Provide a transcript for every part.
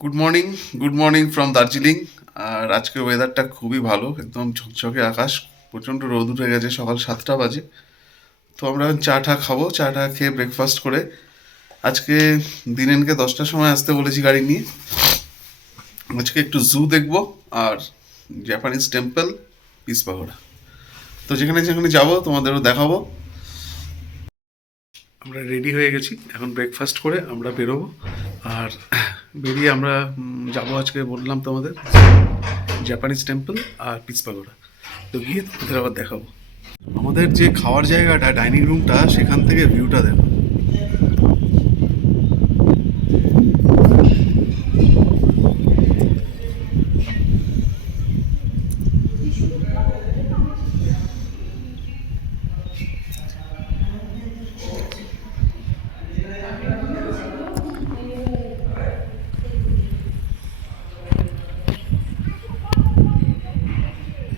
Good morning from Darjeeling. আর আজকের ওয়েদারটা খুবই ভালো, একদম ঝকঝকে আকাশ, প্রচণ্ড রোদ উঠে গেছে, সকাল 7টা বাজে। তো আমরা চা টা খাবো, চা টা খেয়ে ব্রেকফাস্ট করে আজকে দিনেনকে 10টার সময় আসতে বলেছি গাড়ি নিয়ে। আজকে একটু জু দেখবো আর জাপানিজ টেম্পল, পিস পাগোড়া। তো যেখানে যেখানে যাবো তোমাদেরও দেখাবো। আমরা রেডি হয়ে গেছি, এখন ব্রেকফাস্ট করে আমরা বেরোবো। আর বেরিয়ে আমরা যাবো আজকে, বললাম তোমাদের, জাপানিজ টেম্পল আর পিস পাগোড়া। তো গিয়ে তোমাদের আবার দেখাবো। আমাদের যে খাওয়ার জায়গাটা, ডাইনিং রুমটা, সেখান থেকে ভিউটা দেখো।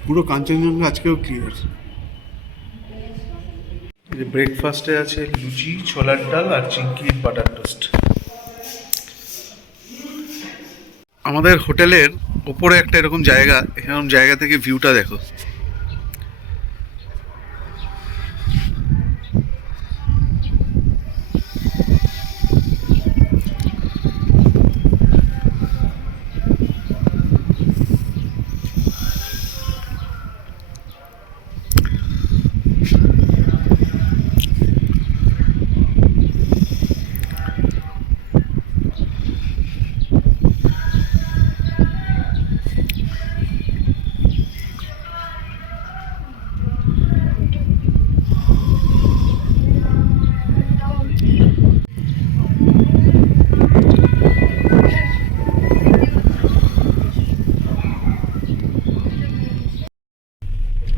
পুরো কাঞ্চনজঙ্ঘা আজকেও ক্লিয়ার। যে ব্রেকফাস্টে আছে লুচি, ছোলার ডাল আর চিংকি বাটার টোস্ট। আমাদের হোটেলের ওপরে একটা এরকম জায়গা, এরকম জায়গা থেকে ভিউটা দেখো।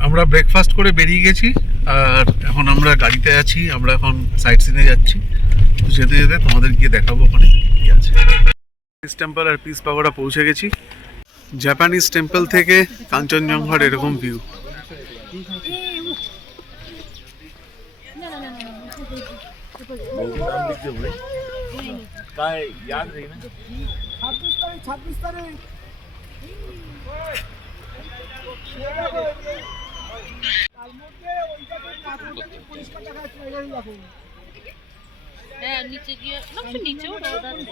আমরা ব্রেকফাস্ট করে বেরিয়ে গেছি, আর এখন আমরা গাড়িতে আছি। আমরা এখন সাইট সিনে যাচ্ছি। তো যেতে যেতে তোমাদের গিয়ে দেখাবো ওখানে কি আছে। জাপানিজ টেম্পল আর পিস পাগোড়া পৌঁছে গেছি। জাপানিজ টেম্পল থেকে কাঞ্চনজঙ্ঘার এরকম ভিউ। হ্যাঁ নিচে গিয়ে নিচেও রোদ আছে।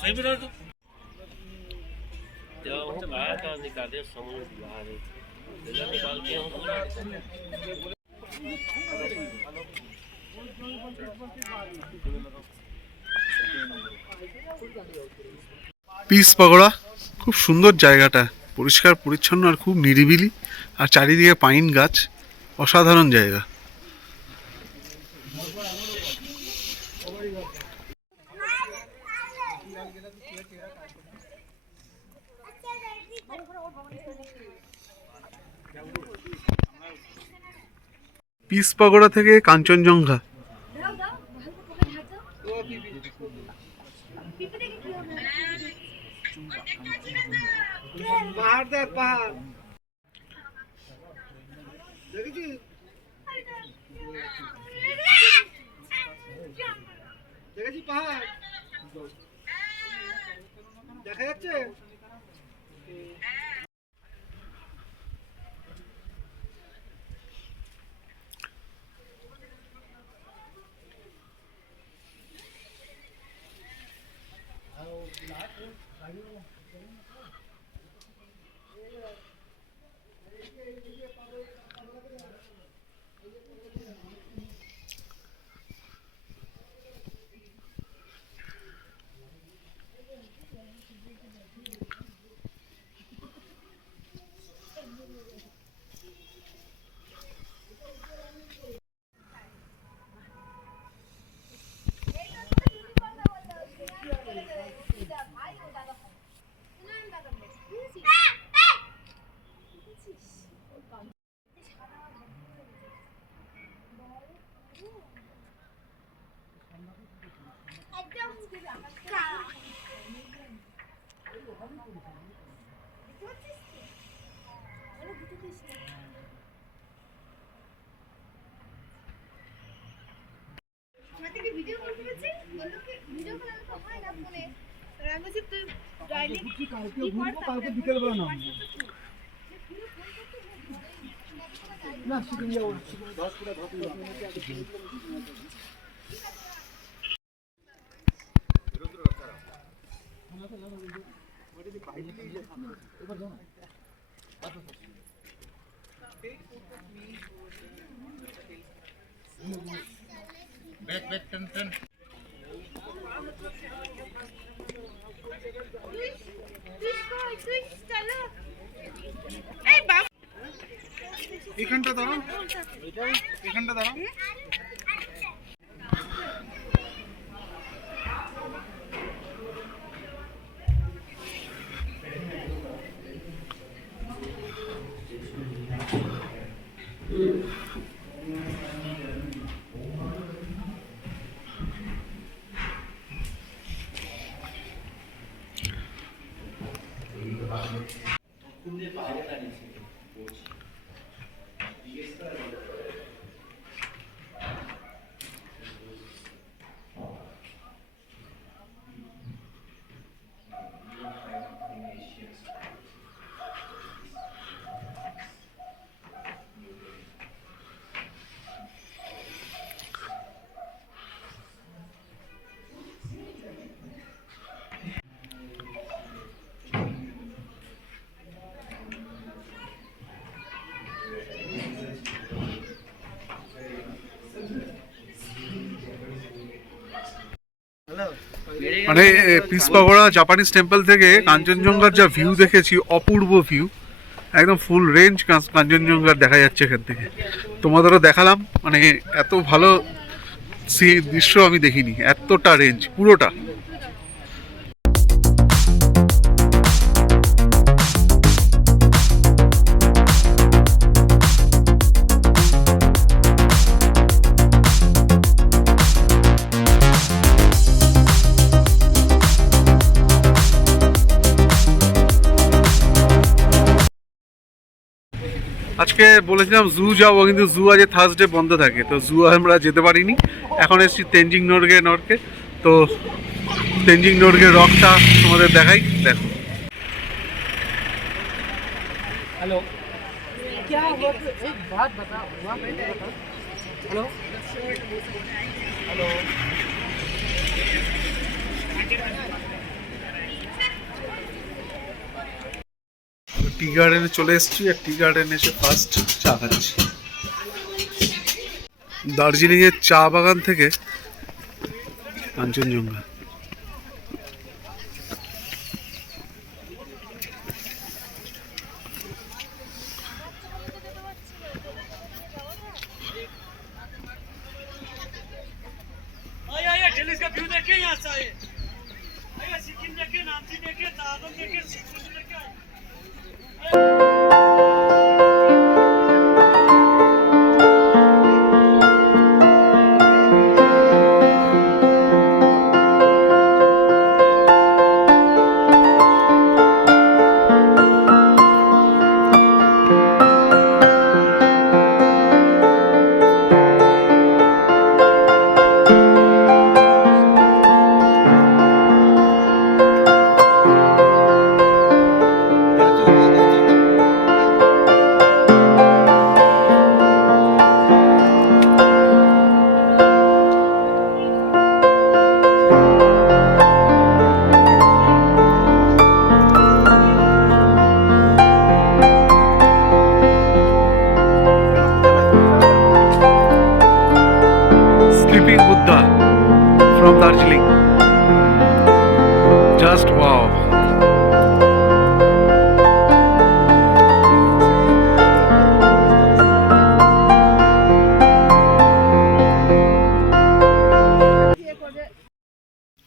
सही बता दो। जब हम आया था निकाले समझ बाहर निकाल के हम পিস পাগোড়া খুব সুন্দর জায়গাটা, পরিষ্কার পরিচ্ছন্ন আর খুব নিরিবিলি, আর চারিদিকে পাইন গাছ, অসাধারণ জায়গা। পিস পাগোড়া থেকে কাঞ্চনজঙ্ঘা। পাহাড় দেখ, পাহাড় দেখেছিস? দেখেছি পাহাড় দেখা যাচ্ছে। ভিডিও কল করেছি, বললো কি ভিডিও কল তো হয় না ফোনে। আর আমি বলছি তুই ডাইরেক্ট কালকে ঘুরবো, কালকে বিকেলবেলা নামবো। না সেদিন যাবো না, সেদিন 10 ফুটা ধাপ তুই চলো। এই বাবা এখানটা দাঁড়াও, এখানটা দাঁড়াও। মানে পিসপাগড়া জাপানিজ টেম্পল থেকে কাঞ্চনজঙ্ঘার যা ভিউ দেখেছি, অপূর্ব ভিউ, একদম ফুল রেঞ্জ কাঞ্চনজঙ্ঘার দেখা যাচ্ছে এখান থেকে। তোমাদেরও দেখালাম, মানে এত ভালো দৃশ্য আমি দেখিনি, এতটা রেঞ্জ পুরোটা। আজকে বলেছিলাম জু যাবো, কিন্তু জু আজ থার্সডে বন্ধ থাকে, তো জু আমরা যেতে পারিনি। এখন এসেছি তেনজিং নর্গে। তো তেনজিং নর্গের রকটা তোমাদের দেখাই, দেখো। हेलो, क्या हुआ? एक बात बता, हुआ हेलो हेलो। টি গার্ডেনে চলে এসেছি, আর টি গার্ডেনে এসে ফার্স্ট চা খাচ্ছি। দার্জিলিংয়ের চা বাগান থেকে কাঞ্চনজঙ্ঘা। आइए दिल्ली का व्यू देखिए, यहाँ से आइए। आइए सिक्किम देखिए, नामची देखिए, दादर देखिए, सिक्किम देखिए। Sleeping Buddha from Darjeeling. Just wow.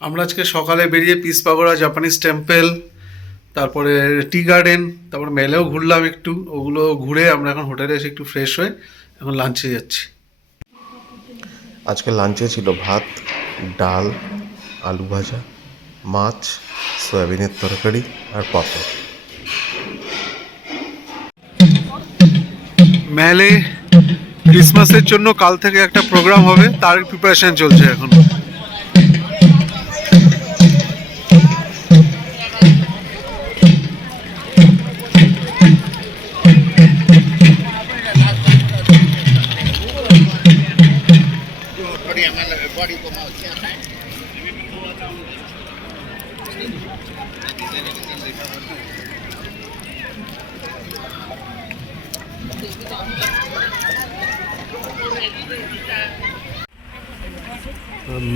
আমরা আজকে সকালে বেরিয়ে পিসপাগড়া জাপানিজ টেম্পল, তারপরে টি গার্ডেন, তারপর মেলেও ঘুরলাম একটু। ওগুলো ঘুরে আমরা এখন হোটেলে এসে একটু ফ্রেশ হয়ে এখন লাঞ্চে যাচ্ছি। আজকে লাঞ্চে ছিল ভাত, ডাল, আলু ভাজা, মাছ, সয়াবিনের তরকারি আর পাঁপড়। মেলে ক্রিসমাসের জন্য কাল থেকে একটা প্রোগ্রাম হবে, তার প্রিপারেশন চলছে এখন।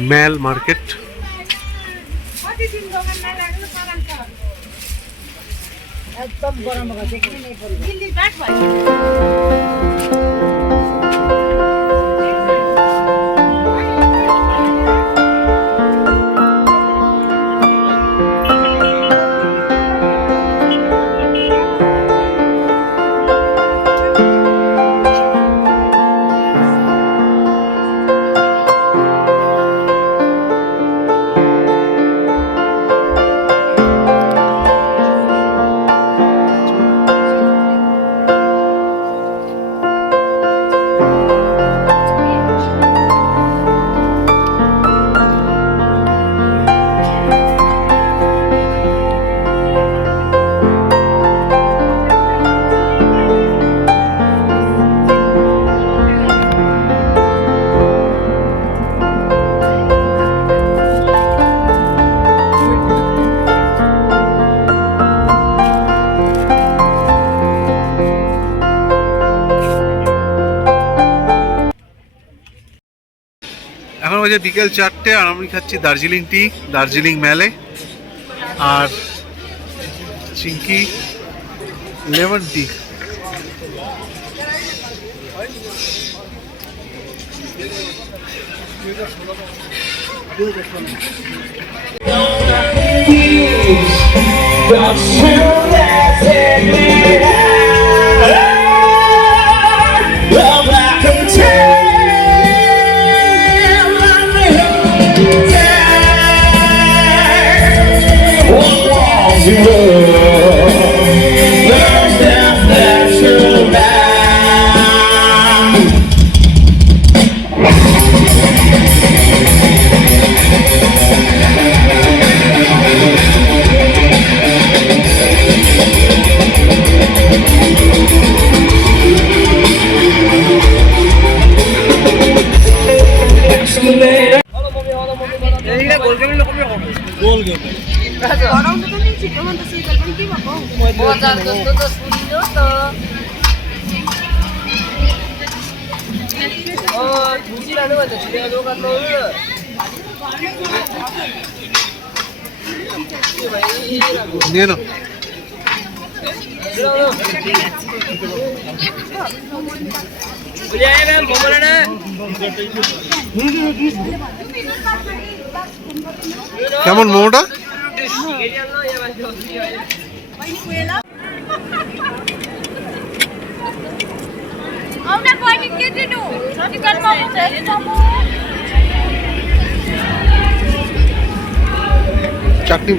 ম্যাল মার্কেট। এখন বাজে বিকেল 4টে আর আমি খাচ্ছি দার্জিলিং টি দার্জিলিং ম্যালে আর চিঙ্কি লেমন টি। নিয়ে নাও। কেমন মোমোটা? চাটনি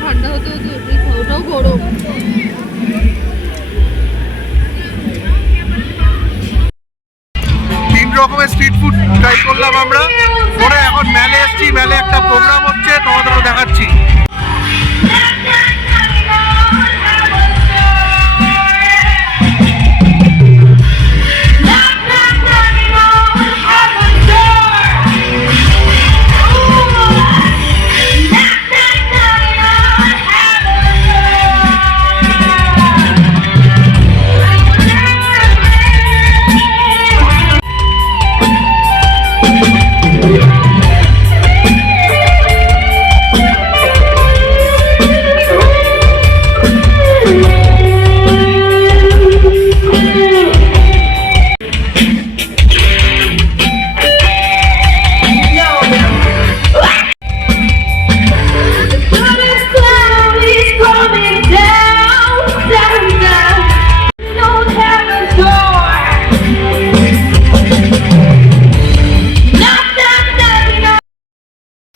ঠান্ডা হতে হতে ওটাও গরম। রকমের স্ট্রিট ফুড ট্রাই করলাম আমরা পরে এখন মেলে এসেছি মেলে একটা প্রোগ্রাম হচ্ছে তোমাদেরও দেখাচ্ছি।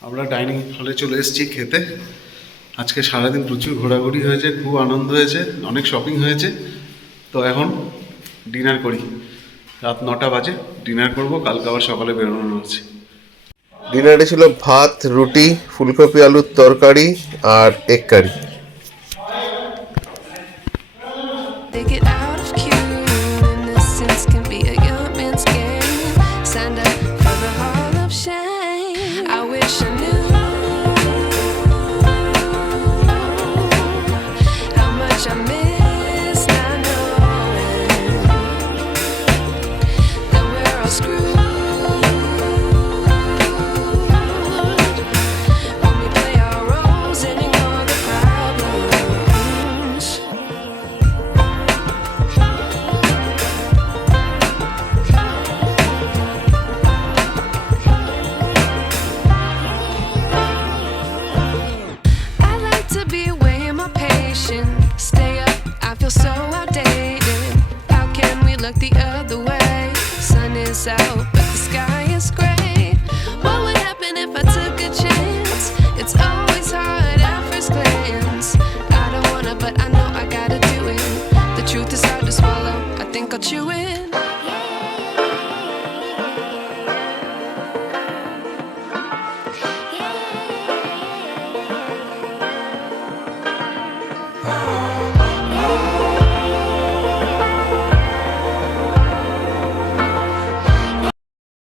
আমরা ডাইনিং হলে চলে এসেছি খেতে। আজকে সারাদিন প্রচুর ঘোরাঘুরি হয়েছে, খুব আনন্দ হয়েছে, অনেক শপিং হয়েছে। তো এখন ডিনার করি, রাত 9টা বাজে, ডিনার করব, কালকে আবার সকালে বেরোনো আছে। ডিনারে ছিল ভাত, রুটি, ফুলকপি আলুর তরকারি আর এগ কারি।